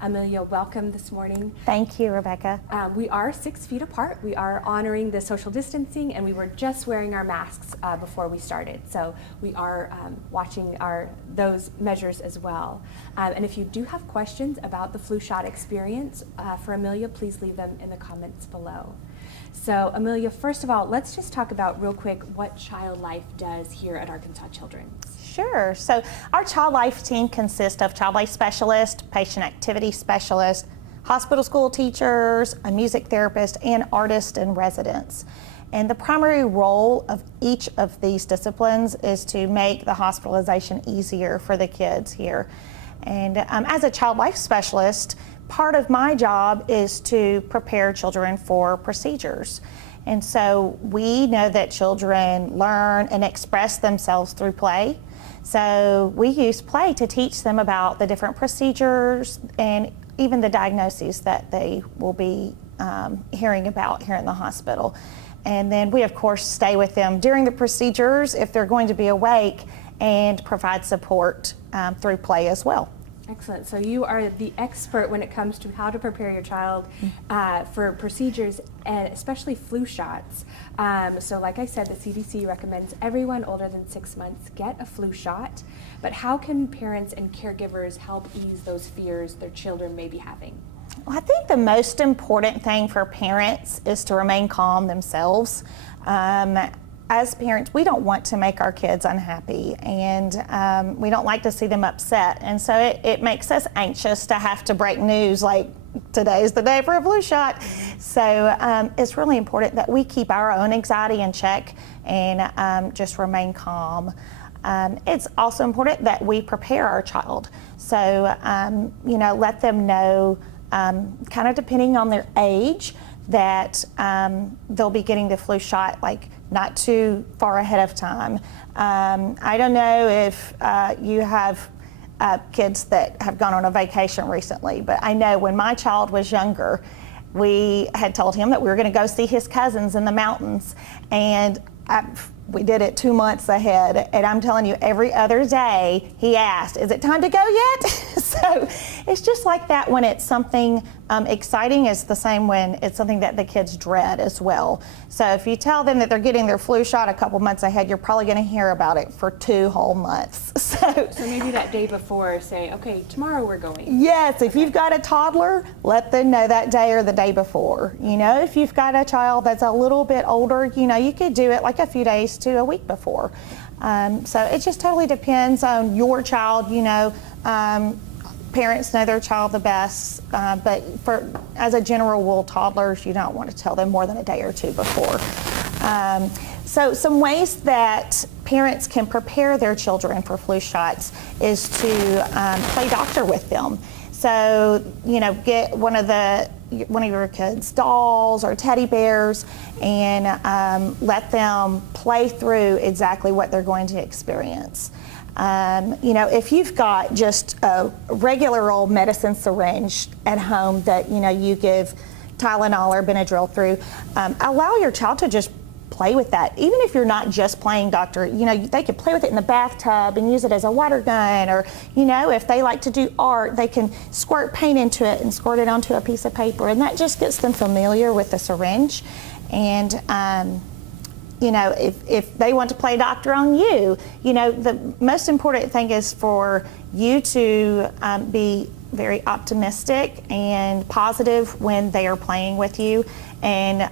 Amelia, welcome this morning. Thank you, Rebecca. We are 6 feet apart. We are honoring the social distancing, and we were just wearing our masks before we started. So we are watching those measures as well. And if you do have questions about the flu shot experience for Amelia, please leave them in the comments below. So Amelia, first of all, let's just talk about real quick what Child Life does here at Arkansas Children's. Sure. So our Child Life team consists of Child Life specialists, patient activity specialists, hospital school teachers, a music therapist, and artists and residents. And the primary role of each of these disciplines is to make the hospitalization easier for the kids here. And as a Child Life specialist, part of my job is to prepare children for procedures. And so we know that children learn and express themselves through play. So we use play to teach them about the different procedures and even the diagnoses that they will be hearing about here in the hospital. And then we, of course, stay with them during the procedures if they're going to be awake and provide support through play as well. Excellent. So you are the expert when it comes to how to prepare your child for procedures, and especially flu shots. So like I said, the CDC recommends everyone older than 6 months get a flu shot. But how can parents and caregivers help ease those fears their children may be having? Well, I think the most important thing for parents is to remain calm themselves. As parents, we don't want to make our kids unhappy, and we don't like to see them upset. And so it makes us anxious to have to break news like today's the day for a flu shot. So it's really important that we keep our own anxiety in check and just remain calm. It's also important that we prepare our child. So, let them know, kind of depending on their age, that they'll be getting the flu shot like not too far ahead of time. I don't know if you have kids that have gone on a vacation recently, but I know when my child was younger, we had told him that we were going to go see his cousins in the mountains, and we did it 2 months ahead, and I'm telling you, every other day he asked, "Is it time to go yet?" So it's just like that when it's something exciting. It's the same when it's something that the kids dread as well. So if you tell them that they're getting their flu shot a couple months ahead, you're probably going to hear about it for 2 whole months. So maybe that day before, say, okay, tomorrow we're going. Yes, if you've got a toddler, let them know that day or the day before. If you've got a child that's a little bit older, you could do it like a few days to a week before. So it just totally depends on your child. Parents know their child the best, but as a general rule, toddlers, you don't want to tell them more than a day or 2 before. So some ways that parents can prepare their children for flu shots is to play doctor with them. So, get one of your kids' dolls or teddy bears and let them play through exactly what they're going to experience. If you've got just a regular old medicine syringe at home that, you give Tylenol or Benadryl through, allow your child to just play with that. Even if you're not just playing doctor, they could play with it in the bathtub and use it as a water gun, or, if they like to do art, they can squirt paint into it and squirt it onto a piece of paper, and that just gets them familiar with the syringe. And if they want to play doctor on you, the most important thing is for you to be very optimistic and positive when they are playing with you, and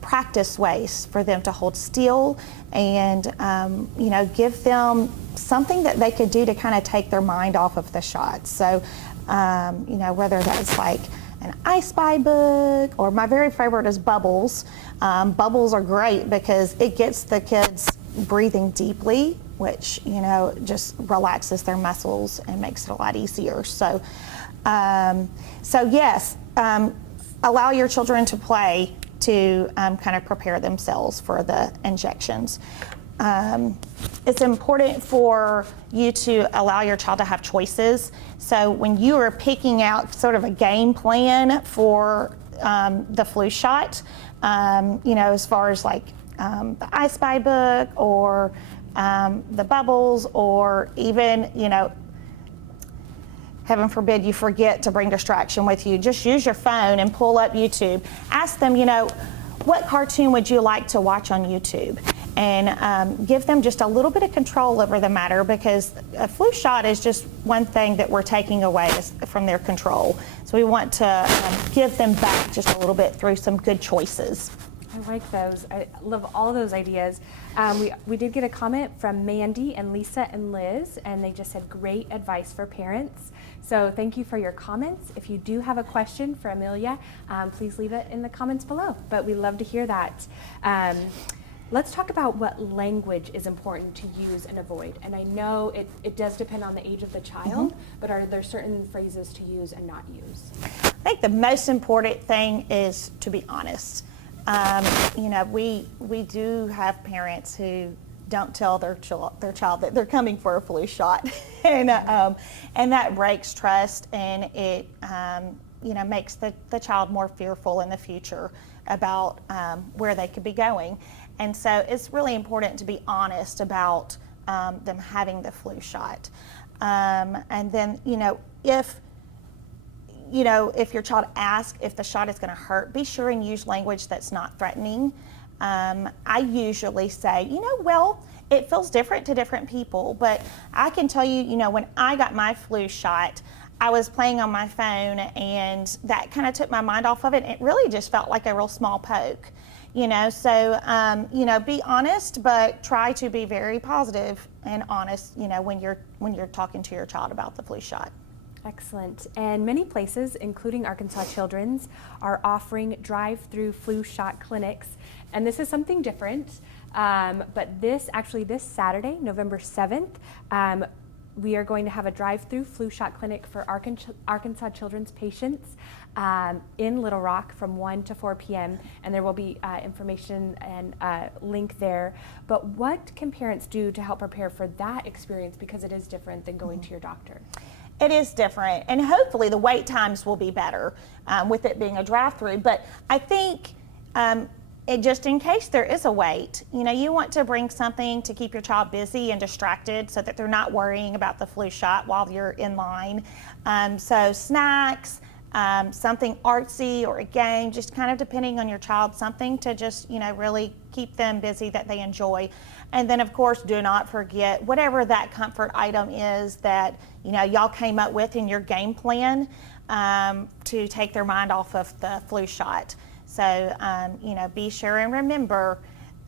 practice ways for them to hold still, and give them something that they could do to kind of take their mind off of the shots. So whether that's like an I Spy book, or my very favorite is Bubbles. Bubbles are great because it gets the kids breathing deeply, which just relaxes their muscles and makes it a lot easier. So yes, allow your children to play to kind of prepare themselves for the injections. It's important for you to allow your child to have choices. So when you are picking out sort of a game plan for the flu shot, as far as like the I Spy book or the Bubbles, or even, heaven forbid you forget to bring distraction with you, just use your phone and pull up YouTube. Ask them, what cartoon would you like to watch on YouTube? And give them just a little bit of control over the matter, because a flu shot is just one thing that we're taking away from their control. So we want to give them back just a little bit through some good choices. I like those. I love all those ideas. We did get a comment from Mandy and Lisa and Liz, and they just said great advice for parents. So thank you for your comments. If you do have a question for Amelia, please leave it in the comments below. But we love to hear that. Let's talk about what language is important to use and avoid. And I know it does depend on the age of the child, but are there certain phrases to use and not use? I think the most important thing is to be honest. We do have parents who don't tell their child that they're coming for a flu shot, and that breaks trust, and it makes the child more fearful in the future about where they could be going. And so it's really important to be honest about them having the flu shot. And then, if your child asks if the shot is going to hurt, be sure and use language that's not threatening. I usually say, it feels different to different people, but I can tell you, when I got my flu shot, I was playing on my phone, and that kind of took my mind off of it. It really just felt like a real small poke. So be honest, but try to be very positive and honest, when you're talking to your child about the flu shot. Excellent. And many places, including Arkansas Children's, are offering drive-through flu shot clinics. And this is something different, but this Saturday, November 7th, we are going to have a drive-through flu shot clinic for Arkansas Children's patients in Little Rock from 1 to 4 p.m. And there will be information and link there. But what can parents do to help prepare for that experience, because it is different than going to your doctor? It is different, and hopefully the wait times will be better with it being a drive-through. But I think just in case there is a wait, you want to bring something to keep your child busy and distracted so that they're not worrying about the flu shot while you're in line. So snacks, something artsy or a game, just kind of depending on your child, something to just, really keep them busy that they enjoy. And then, of course, do not forget whatever that comfort item is that, y'all came up with in your game plan to take their mind off of the flu shot. So, be sure and remember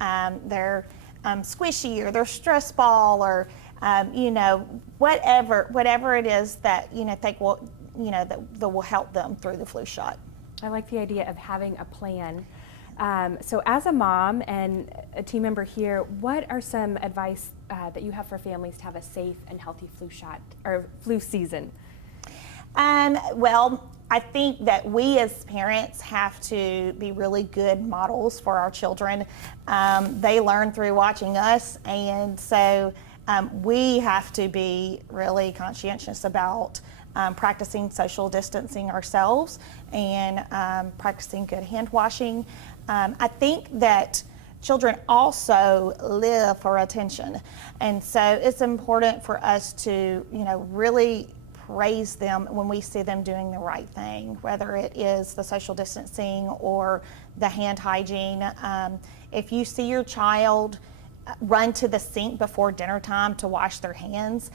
their squishy or their stress ball or, whatever it is that, think will, that will help them through the flu shot. I like the idea of having a plan. So as a mom and a team member here, what are some advice that you have for families to have a safe and healthy flu shot or flu season? Well, I think that we as parents have to be really good models for our children. They learn through watching us, and so we have to be really conscientious about practicing social distancing ourselves and practicing good hand washing. I think that children also live for attention, and so it's important for us to, really praise them when we see them doing the right thing, whether it is the social distancing or the hand hygiene. If you see your child run to the sink before dinner time to wash their hands,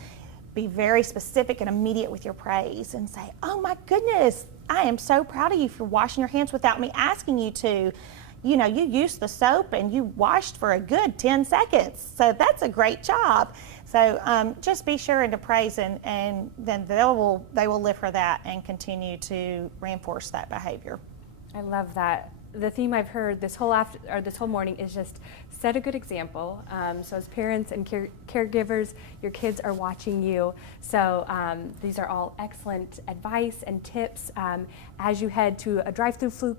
be very specific and immediate with your praise and say, "Oh my goodness, I am so proud of you for washing your hands without me asking you to. You used the soap and you washed for a good 10 seconds. So that's a great job." So just be sure and to praise, and then they will live for that and continue to reinforce that behavior. I love that. The theme I've heard this whole morning is just set a good example. So as parents and caregivers, your kids are watching you. So these are all excellent advice and tips as you head to a drive-through flu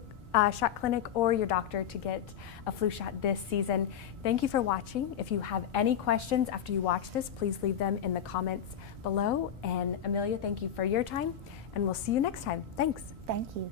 shot clinic or your doctor to get a flu shot this season. Thank you for watching. If you have any questions after you watch this, please leave them in the comments below. And Amelia, thank you for your time, and we'll see you next time. Thanks. Thank you.